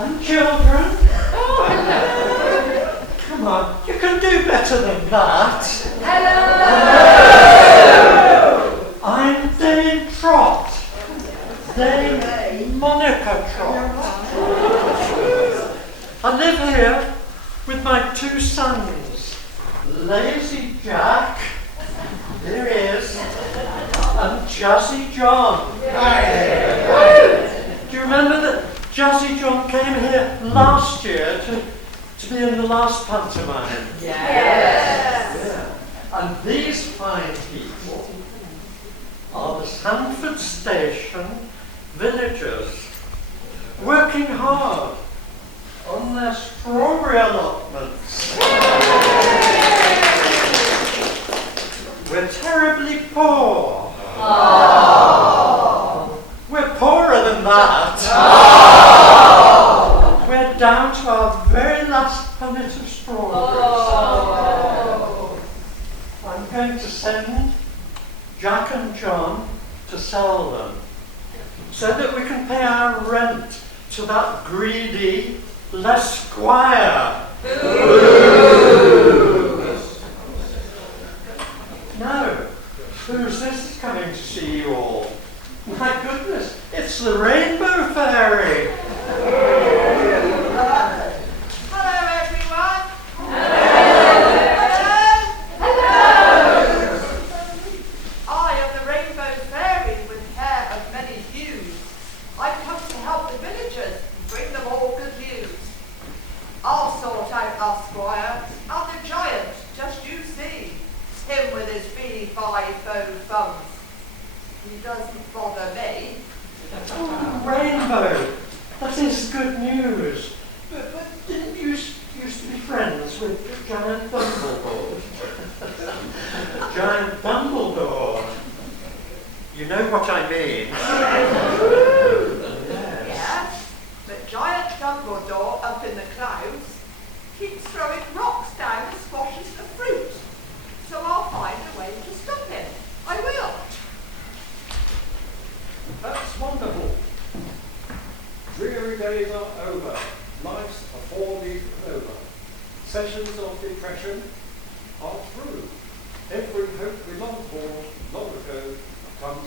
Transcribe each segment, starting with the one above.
And children. Come on, you can do better than that. Hello! I'm Dame Trott. Dame Monica Trott. I live here with my 2 sons, Lazy Jack, here he is, and Jazzy John. Do you remember that Jazzy John came here last year to be in the last pantomime? Yes. Yeah. And these fine people are the Sandford Station villagers, working hard on their strawberry allotments. We're terribly poor. Oh. We're poorer than that. Oh. We're down to our very last punnet of strawberries. Oh. I'm going to send Jack and John to sell them so that we can pay our rent to that greedy Squire. Now, who's this coming to see you all? My goodness, it's the Rainbow Fairy. Hello, everyone. Hello. I am the Rainbow Fairy with hair of many hues. I've come to help the villagers and bring them all good news. I'll sort out our Squire and the giant, just you see. Him with his beady 5 faux thumbs. He doesn't bother me. Oh, Rainbow, that is good news. But didn't you used to be friends with Giant Dumbledore? Giant Dumbledore. You know what I mean. Yes, but Giant Dumbledore up in the clouds keeps throwing rocks down and squashes the fruit. So I'll find a way to stop him. I will. That's wonderful. Dreary days are over. Life's a 4-leaf clover. Sessions of depression are through. Every hope we longed for long ago comes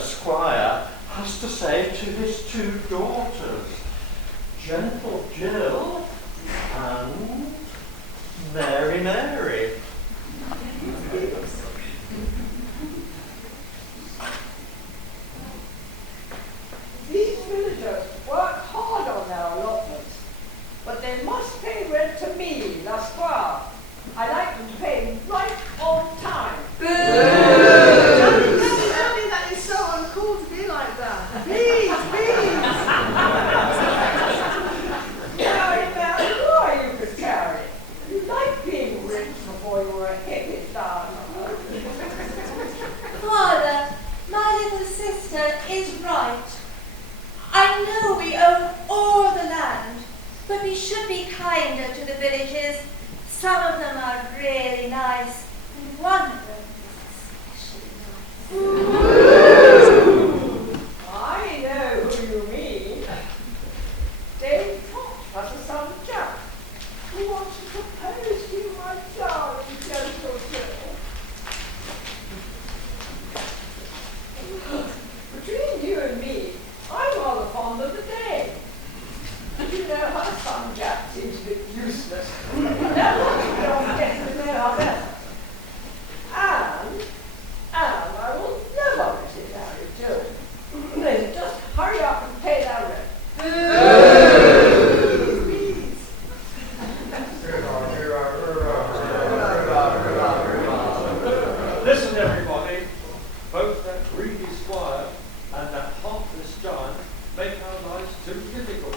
Squire has to say to his 2 daughters, Gentle Jill and Mary. These villagers work hard on their allotments, but they must pay rent to me, the Squire. I like them to pay right on time. Daddy, that is so uncool to be like that. Please. Mary, why you could carry it? You like being rich before you were a hippie star. Father, my little sister is right. I know we own all the land, but we should be kinder to the villages. Some of them are really nice, and one of them is especially nice. I know who you mean. Dave Trott has a son, Jack, who wants to propose to you, my darling gentle girl. Between you and me, I'm rather fond of the Dane. You know, her son Jack seems a bit useless. Never get to know her better. And I will never let it marry Joan. They just hurry up and pay their rent. Please. Listen, everybody. Both that greedy squire and that heartless giant make our lives too difficult.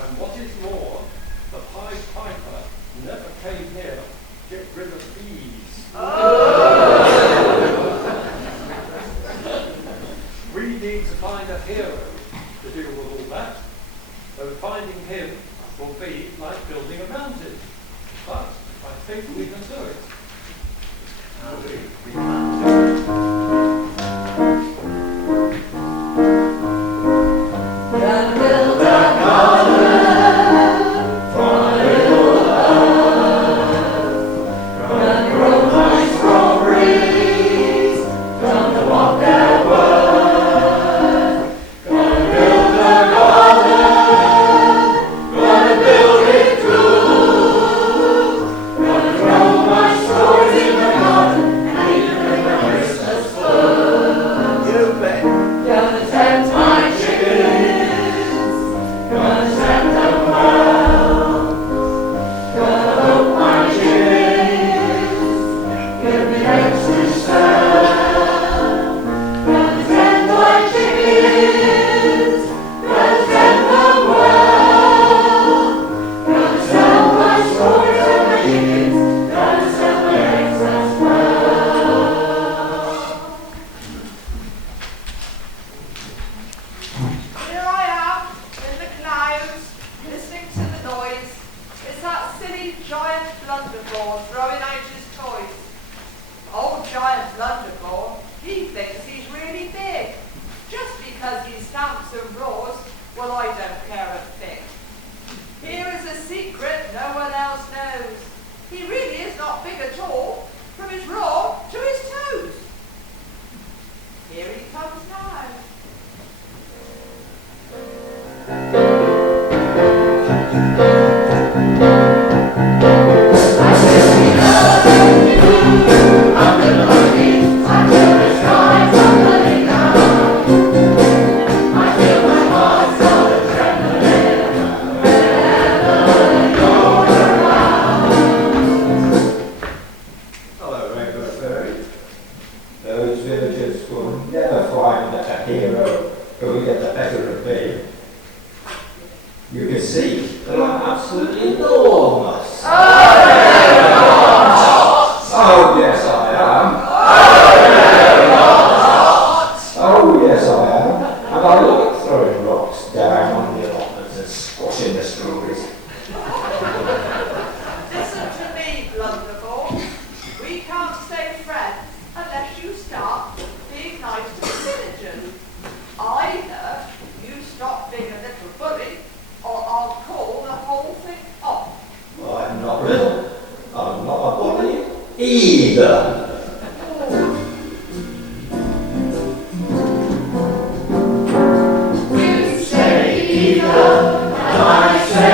And what is more, the Pied Piper never came here to get rid of these. We need to find a hero to deal with all that. Though finding him will be like building a mountain. But I think we can do it. We can do it. giant Blunderbore throwing out his toys. Old giant Blunderbore, he thinks he's really big. Just because he stamps and roars, well, I don't care a thing. Here is a secret no one else knows. He really is not big at all, from his roar to his toes. Here he comes now.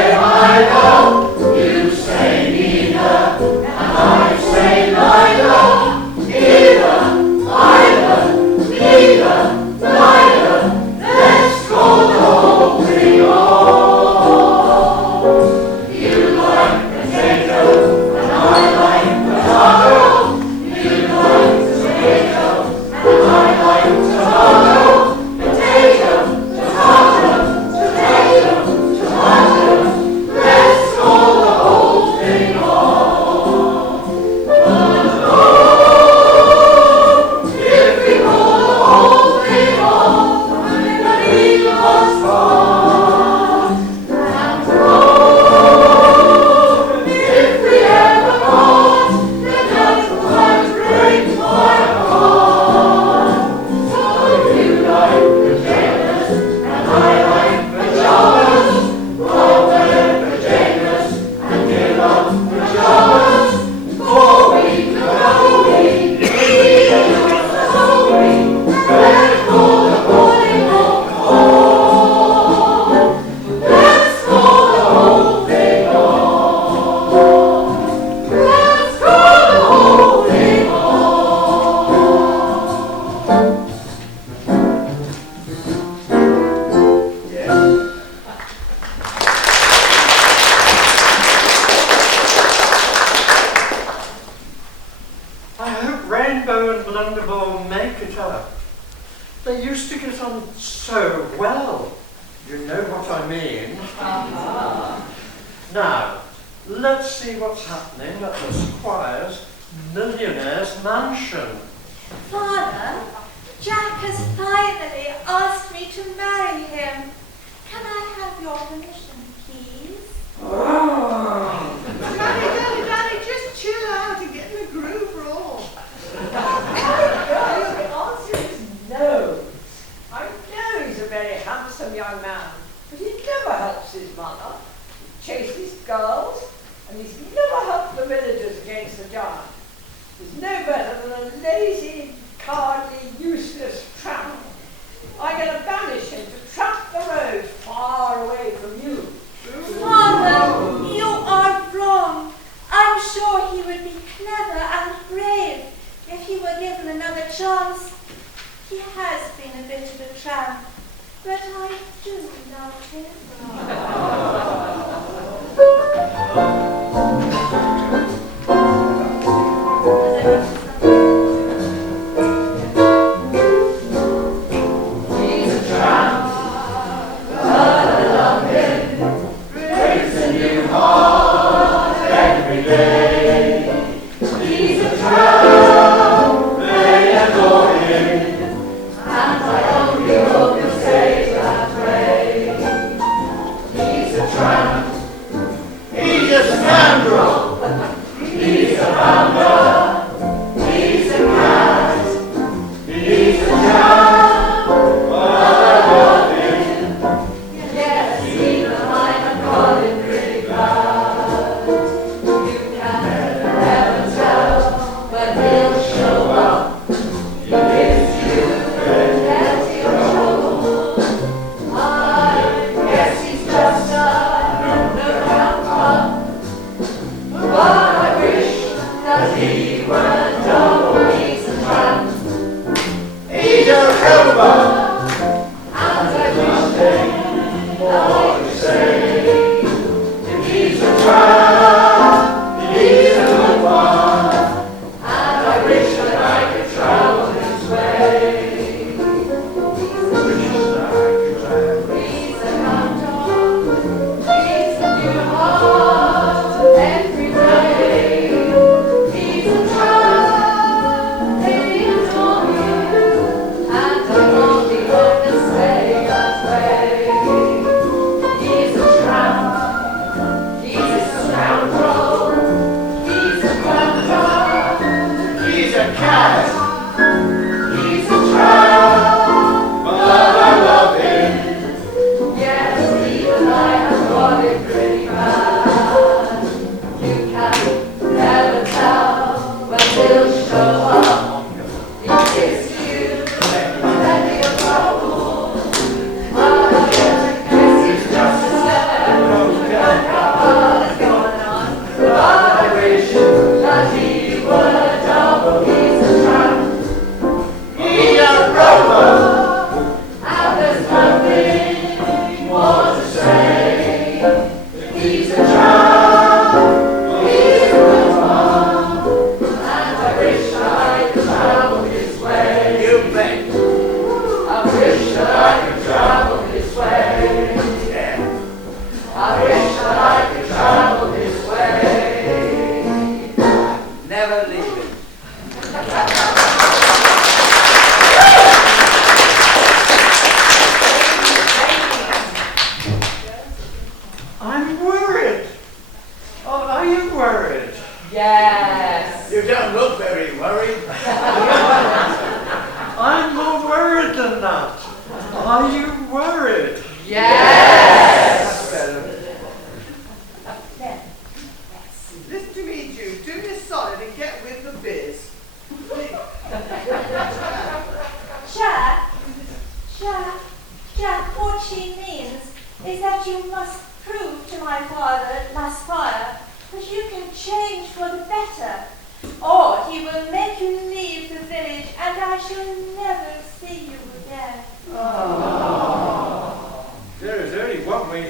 I say neither, and I say neither. I hope Rainbow and Blunderbore make it up. They used to get on so well. You know what I mean. Now, let's see what's happening at the Squire's millionaire's mansion. Father, Jack has finally asked me to marry him. Can I have your permission, please? Daddy, just chill out and get in the groove, roll. The answer is no. I know he's a very handsome young man, but he never helps his mother. He chases girls, and he's never helped the villagers against the giant. He's no better than a lazy, cowardly, useless tramp. I'm going to banish him to tramp the road far away from you. Father, you are wrong. I'm sure he would be clever and brave if he were given another chance. He has been a bit of a tramp, but I do love him.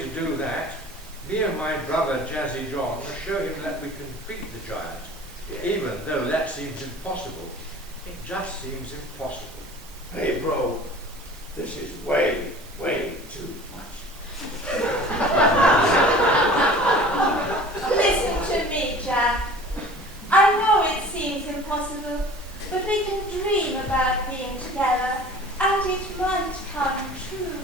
to do that, me and my brother Jazzy John assure him that we can beat the giant. Even though that seems impossible. It just seems impossible. Hey, bro, this is way, way too much. Listen to me, Jack. I know it seems impossible, but we can dream about being together, and it might come true.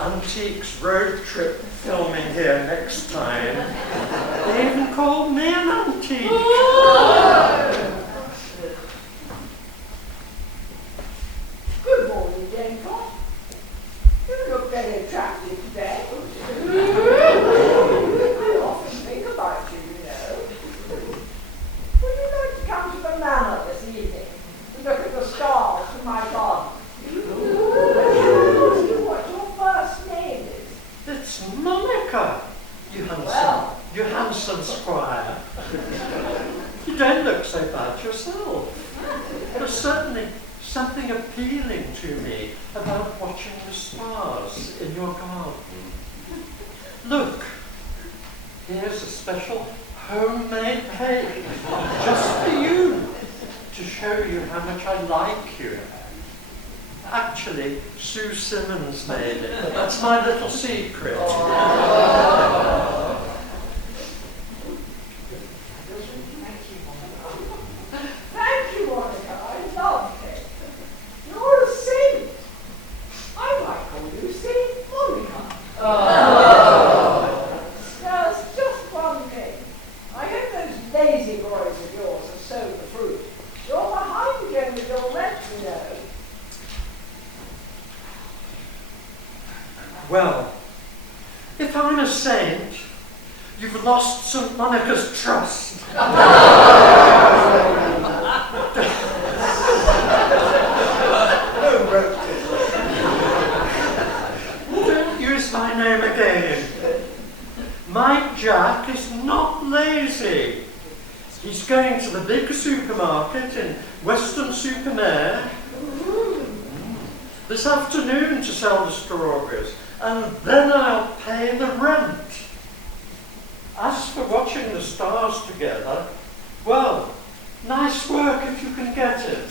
Antiques road trip filming here next time. They even called me an antique. Good morning, Denver. You look very attractive today. I often think about you, you know. Would you like to come to the manor this evening and look at the stars from my garden? What your first name is? It's Monica, you handsome squire. You don't look so bad yourself. There's certainly something appealing to me about watching the stars in your garden. Look, here's a special homemade cake just for you, to show you how much I like you. Actually, Sue Simmons made it. That's my little secret. Thank you, Monica. I love it. You're a saint. I might call you Saint Monica. There's just one thing. I hope those lazy boys of yours have sown the fruit. You're behind again with your rent, you know. Well, if I'm a saint, you've lost St. Monica's trust. Don't use my name again. My Jack is not lazy. He's going to the big supermarket in Weston-super-Mare this afternoon to sell the strawberries, and then I'll pay the rent. As for watching the stars together, well, nice work if you can get it.